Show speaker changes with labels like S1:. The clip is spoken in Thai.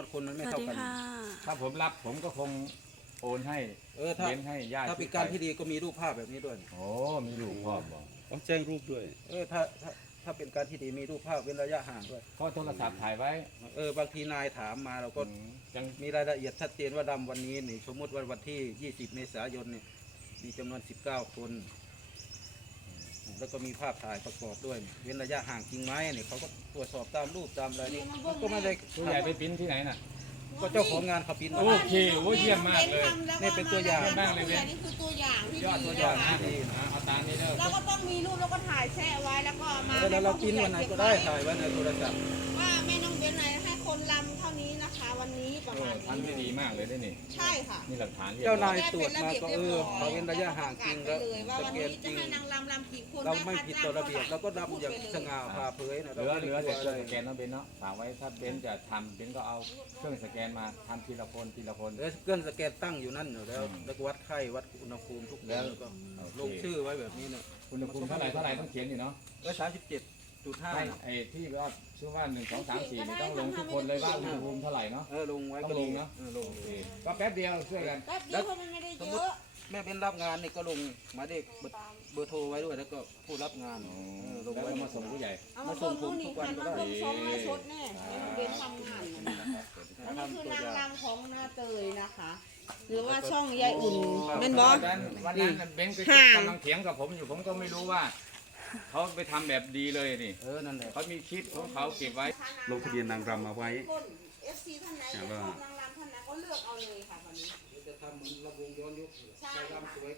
S1: วนคนมันไม่
S2: สวัส
S1: เท่า
S2: ดี
S1: กัน
S2: ค่ะ
S3: ถ้าผมรับผมก็คงโอนให้
S1: ถ้า
S3: เว้นให้ญาติ
S1: ถ้าเป็นการที่ดีก็มีรูปภาพแบบนี้ด้วย
S3: โอ้มีลูกพ่อบอก
S4: ต้องแจ้งรูปด้วย
S1: ถ้าเป็นการที่ดีมีรูปภาพเว้นระยะห่างด้วย
S3: เพราะโทรศัพท์ถ่ายไว้
S1: บางทีนายถามมาเราก็
S3: ยัง
S1: มีรายละเอียดชัดเจนว่าดำวันนี้นี่สมมติว่าวันที่ 20 เมษายนนี่มีจำนวน 19 คน แล้วก็มีภาพถ่ายประกอบด้วย เว้นระยะห่างจริงไหมเนี่ยเขาก็ตรวจสอบตามรูปตามอะไรนี่มันก็ไม่ได้
S3: ผู้ใหญ่ไปปริ้นที่ไหนน่ะ
S1: ก็เจ้าของงานเขาพิมพ์มา
S3: โอเคโอ้เยี่ยมมากเลย
S1: นี่เป็นตัวอย่าง
S3: มากเลยเว้ย
S5: นี่คือตัวอย่างที่
S1: ยอด
S5: ดี
S1: ตัวอย่าง
S5: นะคะ
S1: ที่ดีนะ
S3: เอาตามนี้เด้อ
S5: เราก็ต้องมีรูปแล้วก็ถ่ายแชะไว้แล้วก็เอามา
S1: แล้วเราพิมพ์วันไหนก็ได้ถ่ายไว้ในโทรศัพท์
S5: ว่าแม่น้องเบนไหนให้คนลำเท่านี้นะคะ วันนี้ประมาณ
S3: ทำได้ดีมากเลยได้นี่
S5: ใช่ค่ะ
S3: นี่หลักฐาน
S1: เจ้านายตรวจมาก็เขาเว้นระยะห่างจริง
S5: ไป
S1: แล้ว
S5: เลยว่า
S1: ส
S5: วัน
S1: แก
S5: นี้
S1: นจ
S5: จะ
S1: ริง
S5: ให้นางลำกี่คน
S1: เราไม่ผิดต่อระเบียบเราก็ดำอย่างสง่าผ่าเผยนะ
S3: เหลือ
S1: ไม่ได้
S3: แต่เค
S1: กลั
S3: รื่
S1: ว
S3: อง
S1: อะไร
S3: สแกนเนาะเบนเนาะฝากไว้ถ้าเบนจะทำเบนก็เอาเครื่องสแกนมาทำทีละคนทีละคน
S1: เครื่องสแกนตั้งอยู่นั่นอยู่แล้วแล้วก็วัดไข้วัดอุณหภูมิทุกแล้วก็ลงชื่อไว้แบบนี้เนี่ย
S3: อุณหภูมิเท่าไหร่ต้องเขียนอยู่เนาะ
S1: 37.5
S3: ไม่
S1: นะ
S3: ไอ้ที่ว่าชื่อว่า1 2 3 4นี่ต้องลงทุกคนเลยว่าอุณหภูมิเท่าไหร่เนาะ
S1: ลงไว้
S3: ต้
S1: ก็
S3: องลงเนอะ
S1: ลง
S3: โอเคก็แป๊บเดียวช่วยกัน
S5: แป๊บเดียวเพราะมันไม่ได้เยอะ
S1: แม่เป็นรับงานนี่ก็ลงหมายเลขเบอร์โทรไว้ด้วยแล้วก็ผู้รับงานลง
S3: แล้ว
S1: ไว้
S3: ก็มาส่งผู้ใหญ่
S5: เอามาส่งนู่นนี่หันมาส่งชมมาชดแน่แม่น้องเบนทำงานอันนี้คือนางรำของนาเตยนะคะ หรือว่าช่องยายอุ่นแม่นบอส
S3: วันนั้นเบนก็กำลังเถียงกับผมอยู่ผมก็ไม่รู้ว่าเขาไปทำแบบดีเลยนี่
S1: นั่นแหละ
S3: เขามีคลิปของเขาเก็บไว้
S4: ลงทะเบียนนางรำมาไว้
S5: เอฟซีท่านไหนอยากชอบนางรำท่านไหนก็เลือกเอาเลยค่ะตอนนี้
S1: จะทำเหมือนระวงย้อนยุคใครรำสวย